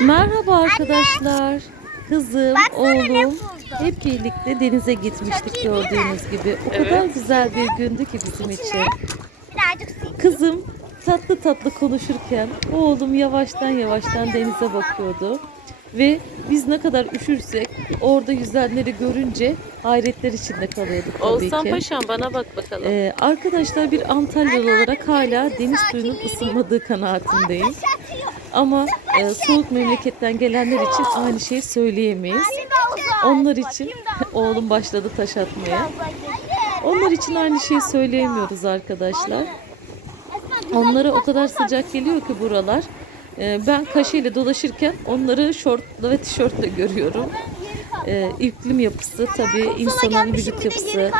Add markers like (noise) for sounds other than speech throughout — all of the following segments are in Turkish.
Merhaba arkadaşlar. Kızım, oğlum hep birlikte denize gitmiştik gördüğünüz gibi. O kadar güzel bir gündü ki bizim için. Kızım tatlı tatlı konuşurken oğlum yavaştan yavaştan denize bakıyordu. Ve biz ne kadar üşürsek orada yüzenleri görünce hayretler içinde kalıyorduk tabii Oğuzhan ki. Paşam bana bak bakalım. Ee, arkadaşlar bir Antalyalı olarak hala deniz suyunun ısınmadığı kanaatindeyim. Ama e, soğuk memleketten gelenler için aynı şeyi söyleyemeyiz. Onlar için (laughs) oğlum başladı taş atmaya. Onlar için aynı şeyi söyleyemiyoruz arkadaşlar. Onlara o kadar sıcak geliyor ki buralar. Ee, Ben kaşeyle dolaşırken onları şortla ve tişörtle görüyorum. Ee, iklim yapısı tabii insanın vücut yapısı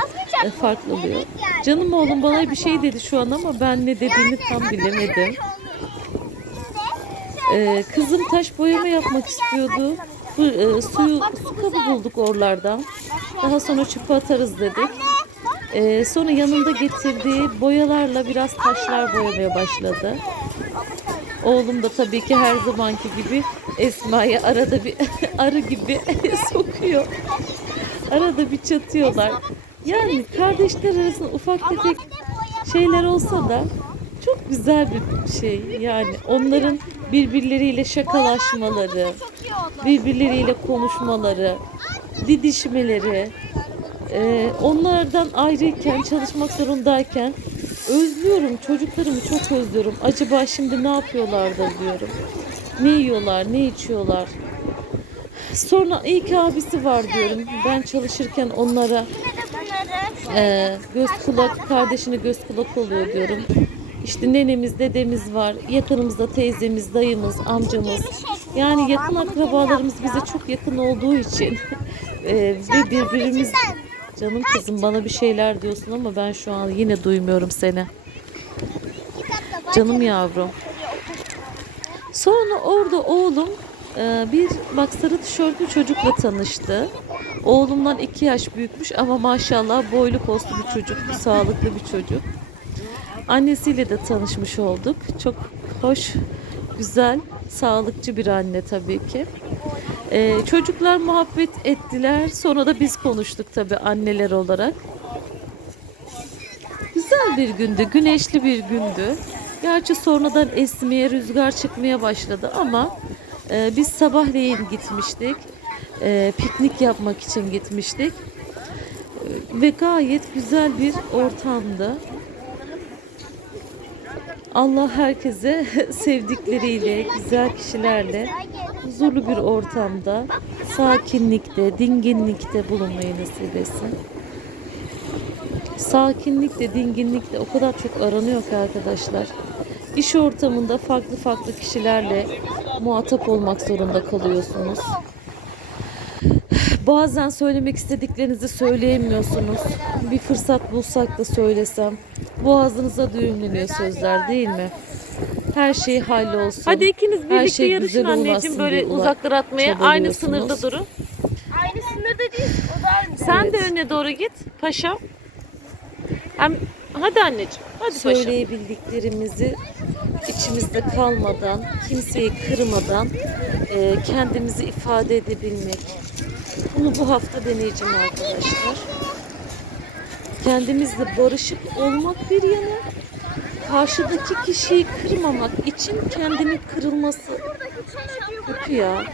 e, farklı oluyor. Canım oğlum bana bir şey dedi şu an ama ben ne dediğini tam bilemedim. Ee, kızım taş boyama yapmak istiyordu. Bu, e, suyu, su kabı bulduk oralardan. Daha sonra çöpe atarız dedik. Ee, sonra yanında getirdiği boyalarla biraz taşlar boyamaya başladı. Oğlum da tabii ki her zamanki gibi Esma'yı arada bir (laughs) arı gibi (laughs) sokuyor. Arada bir çatıyorlar. Yani kardeşler arasında ufak tefek şeyler olsa da çok güzel bir şey. Yani onların birbirleriyle şakalaşmaları, birbirleriyle konuşmaları, didişmeleri, e, onlardan ayrıyken, çalışmak zorundayken özlüyorum. Çocuklarımı çok özlüyorum. Acaba şimdi ne yapıyorlardır diyorum. Ne yiyorlar, ne içiyorlar. Sonra iyi ki abisi var diyorum. Ben çalışırken onlara e, göz kulak, kardeşine göz kulak oluyor diyorum. İşte nenemiz, dedemiz var. Yakınımızda teyzemiz, dayımız, amcamız. Yani yakın akrabalarımız bize çok yakın olduğu için (laughs) e, ve birbirimiz Canım kızım bana bir şeyler diyorsun ama ben şu an yine duymuyorum seni. Canım yavrum. Sonra orada oğlum e, bir bak sarı tişörtlü çocukla tanıştı. Oğlumdan iki yaş büyükmüş ama maşallah boylu postlu bir çocuktu, sağlıklı bir çocuk. Annesiyle de tanışmış olduk. Çok hoş, güzel, sağlıkçı bir anne tabii ki. Ee, çocuklar muhabbet ettiler. Sonra da biz konuştuk tabii anneler olarak. Güzel bir gündü, güneşli bir gündü. Gerçi sonradan esmeye, rüzgar çıkmaya başladı ama e, biz sabahleyin gitmiştik. E, piknik yapmak için gitmiştik. E, ve gayet güzel bir ortamdı. Allah herkese (laughs) sevdikleriyle, güzel kişilerle huzurlu bir ortamda, sakinlikte, dinginlikte bulunmayı nasip etsin. Sakinlikte, dinginlikte o kadar çok aranıyor ki arkadaşlar. İş ortamında farklı farklı kişilerle muhatap olmak zorunda kalıyorsunuz. Bazen söylemek istediklerinizi söyleyemiyorsunuz. Bir fırsat bulsak da söylesem. Boğazınıza düğümleniyor sözler değil mi? Her şey hallolsun. Hadi ikiniz Her birlikte şey yarışın güzel anneciğim böyle uzaklara atmaya. Aynı sınırda durun. Aynı sınırda değil. O da aynı. Sen de Evet. öne doğru git paşam. Hem hadi anneciğim. Hadi paşam. söyleyebildiklerimizi içimizde kalmadan, kimseyi kırmadan e, kendimizi ifade edebilmek. Bunu bu hafta deneyeceğim arkadaşlar. Kendimizle barışık olmak bir yana, karşıdaki kişiyi kırmamak için kendinin kırılması kötü ya.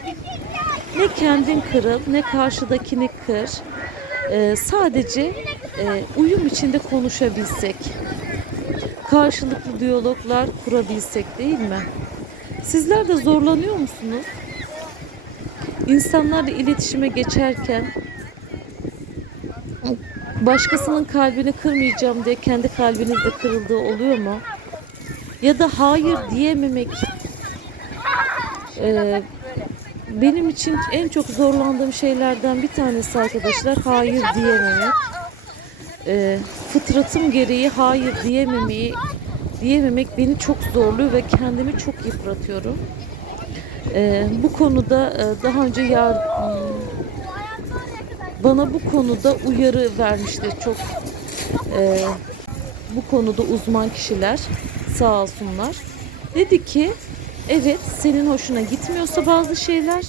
Ne kendin kırıl, ne karşıdakini kır. E, sadece e, uyum içinde konuşabilsek karşılıklı diyaloglar kurabilsek değil mi? Sizler de zorlanıyor musunuz? İnsanlarla iletişime geçerken başkasının kalbini kırmayacağım diye kendi kalbinizde kırıldığı oluyor mu? Ya da hayır diyememek Ee, benim için en çok zorlandığım şeylerden bir tanesi arkadaşlar hayır diyememek. Ee, fıtratım gereği hayır diyememeyi diyememek beni çok zorluyor ve kendimi çok yıpratıyorum. Ee, bu konuda e, daha önce yar, bana bu konuda uyarı vermişti çok e, bu konuda uzman kişiler sağ olsunlar. Dedi ki Evet, senin hoşuna gitmiyorsa bazı şeyler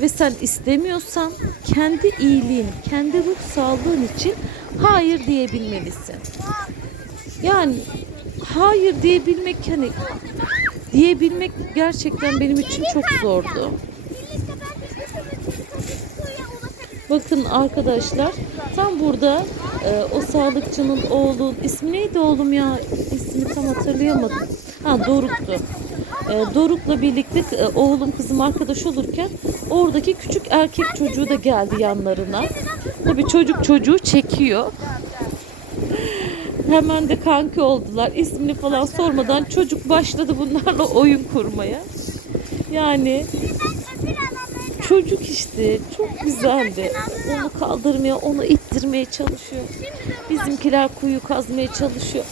ve sen istemiyorsan kendi iyiliğin, kendi ruh sağlığın için hayır diyebilmelisin. Yani hayır diyebilmek hani diyebilmek gerçekten benim için çok zordu. Bakın arkadaşlar tam burada e, o sağlıkçının oğlu ismi neydi oğlum ya ismini tam hatırlayamadım. Ha Doruk'tu. E, Doruk'la birlikte e, oğlum kızım arkadaş olurken oradaki küçük erkek çocuğu da geldi yanlarına. Tabii çocuk çocuğu çekiyor. Hemen de kanki oldular. İsmini falan sormadan çocuk başladı bunlarla oyun kurmaya. Yani çocuk işte çok güzeldi. Onu kaldırmaya, onu ittirmeye çalışıyor. Bizimkiler kuyu kazmaya çalışıyor.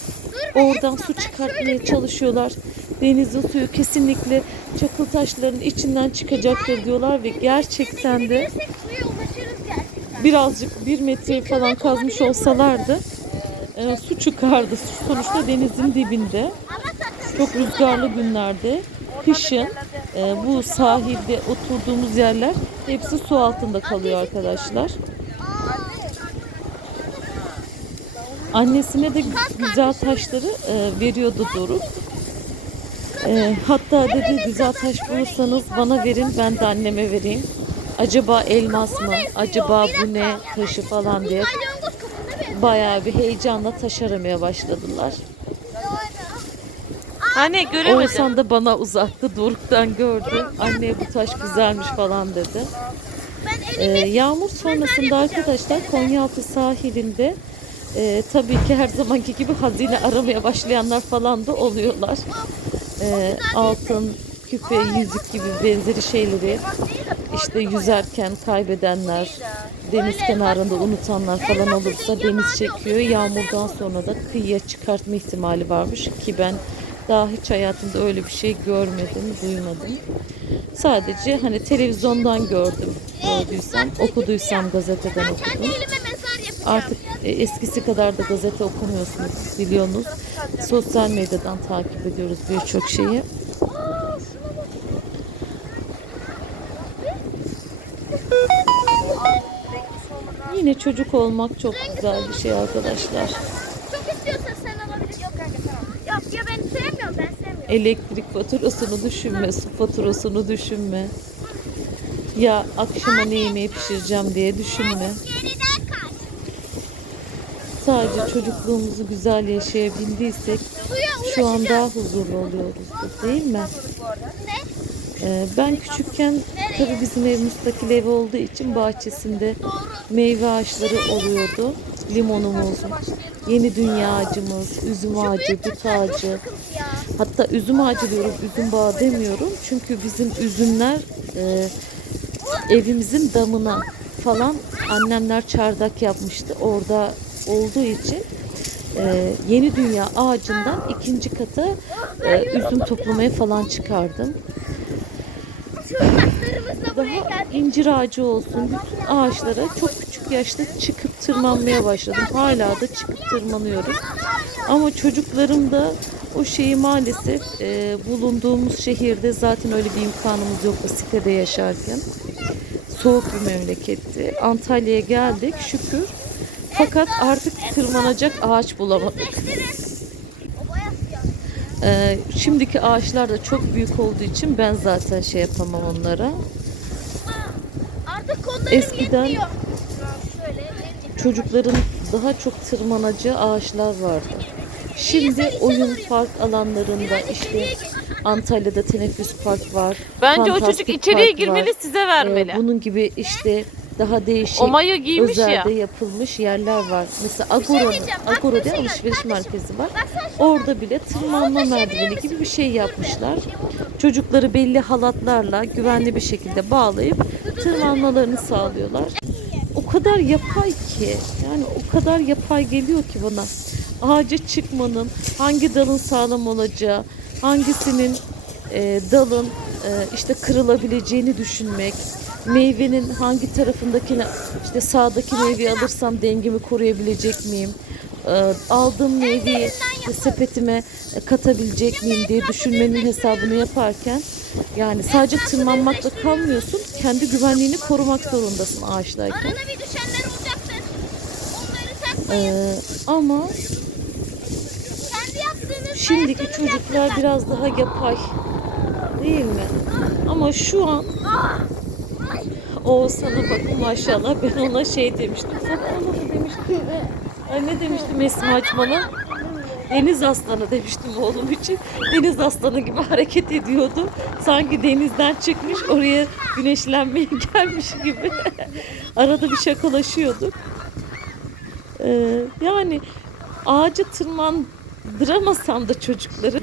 Oradan su çıkartmaya çalışıyorlar. Denizin suyu kesinlikle çakıl taşların içinden çıkacaktır diyorlar ve gerçekten de birazcık bir metre falan kazmış olsalardı e, su çıkardı. Sonuçta denizin dibinde. Çok rüzgarlı günlerde kışın e, bu sahilde oturduğumuz yerler hepsi su altında kalıyor arkadaşlar. Annesine de güzel taşları e, veriyordu Doruk. E, hatta dedi güzel taş bulursanız bana verin ben de anneme vereyim. Acaba elmas mı? Acaba bu ne taşı falan diye. Bayağı bir heyecanla taş aramaya başladılar. Anne göremedim. Oğuzhan da bana uzattı. Doruk'tan gördü. Anne bu taş güzelmiş falan dedi. Ben Ee, yağmur sonrasında arkadaşlar Konyaaltı sahilinde e, tabii ki her zamanki gibi hazine aramaya başlayanlar falan da oluyorlar. Ee, altın, küpe, yüzük gibi benzeri şeyleri işte yüzerken kaybedenler, deniz kenarında unutanlar falan olursa deniz çekiyor. Yağmurdan sonra da kıyıya çıkartma ihtimali varmış ki ben daha hiç hayatımda öyle bir şey görmedim, duymadım. Sadece hani televizyondan gördüm, gördüysem, okuduysam gazeteden okudum. Artık e, eskisi kadar da gazete okumuyorsunuz biliyorsunuz. Sosyal medyadan takip ediyoruz birçok şeyi. Yine çocuk olmak çok güzel bir şey arkadaşlar. Çok istiyorsan sen alabilirsin. Yok kanka tamam. Yok ya ben sevmiyorum ben sevmiyorum. Elektrik faturasını düşünme, su faturasını düşünme. Ya akşama ne yemeği pişireceğim diye düşünme. Sadece çocukluğumuzu güzel yaşayabildiysek şu an daha huzurlu oluyoruz değil mi? Ee, ben küçükken tabii bizim ev müstakil ev olduğu için bahçesinde meyve ağaçları oluyordu. Limonumuz, yeni dünya ağacımız, üzüm ağacı, dut ağacı. Hatta üzüm ağacı diyorum, üzüm bağı demiyorum. Çünkü bizim üzümler e, evimizin damına falan annemler çardak yapmıştı. Orada olduğu için e, yeni dünya ağacından ikinci kata e, üzüm toplamaya falan çıkardım. Daha incir ağacı olsun ağaçlara çok küçük yaşta çıkıp tırmanmaya başladım. Hala da çıkıp tırmanıyorum. Ama çocuklarım da o şeyi maalesef e, bulunduğumuz şehirde zaten öyle bir imkanımız yoktu sitede yaşarken. Soğuk bir memleketti. Antalya'ya geldik şükür. Fakat artık tırmanacak ağaç bulamadık. Ee, şimdiki ağaçlar da çok büyük olduğu için ben zaten şey yapamam onlara. Artık kollarım Eskiden- yetmiyor. Çocukların daha çok tırmanacağı ağaçlar vardı. Şimdi oyun park alanlarında işte (laughs) Antalya'da teneffüs park var. Bence o çocuk içeriye girmeli var. size Ee, vermeli. bunun gibi işte daha değişik O mayo giymiş ya. özelde yapılmış yerler var. Mesela Agora'nın diyeceğim. Bak Agora bir diye şey alışveriş merkezi var. Orada bile tırmanma merdiveni gibi bir şey yapmışlar. Çocukları belli halatlarla güvenli bir şekilde bağlayıp tırmanmalarını sağlıyorlar. O kadar yapay ki yani o kadar yapay geliyor ki bana. Ağaca çıkmanın hangi dalın sağlam olacağı, hangisinin e, dalın e, işte kırılabileceğini düşünmek, meyvenin hangi tarafındakini işte sağdaki meyveyi alırsam dengemi koruyabilecek miyim? E, aldığım meyveyi sepetime e, katabilecek miyim diye düşünmenin hesabını yaparken yani sadece tırmanmakla kalmıyorsun. Kendi güvenliğini korumak zorundasın ağaçtayken. Ee, ama şimdiki çocuklar biraz daha yapay. Değil mi? Ama şu an o sana bakın maşallah ben ona şey demiştim. Sakallı demiştim. Ay ne demiştim Esma'cığım bana? Deniz aslanı demiştim oğlum için. Deniz aslanı gibi hareket ediyordu. Sanki denizden çıkmış oraya güneşlenmeye (laughs) gelmiş gibi. Arada bir şakalaşıyorduk. Ee, yani ağacı tırmandıramasam da çocukları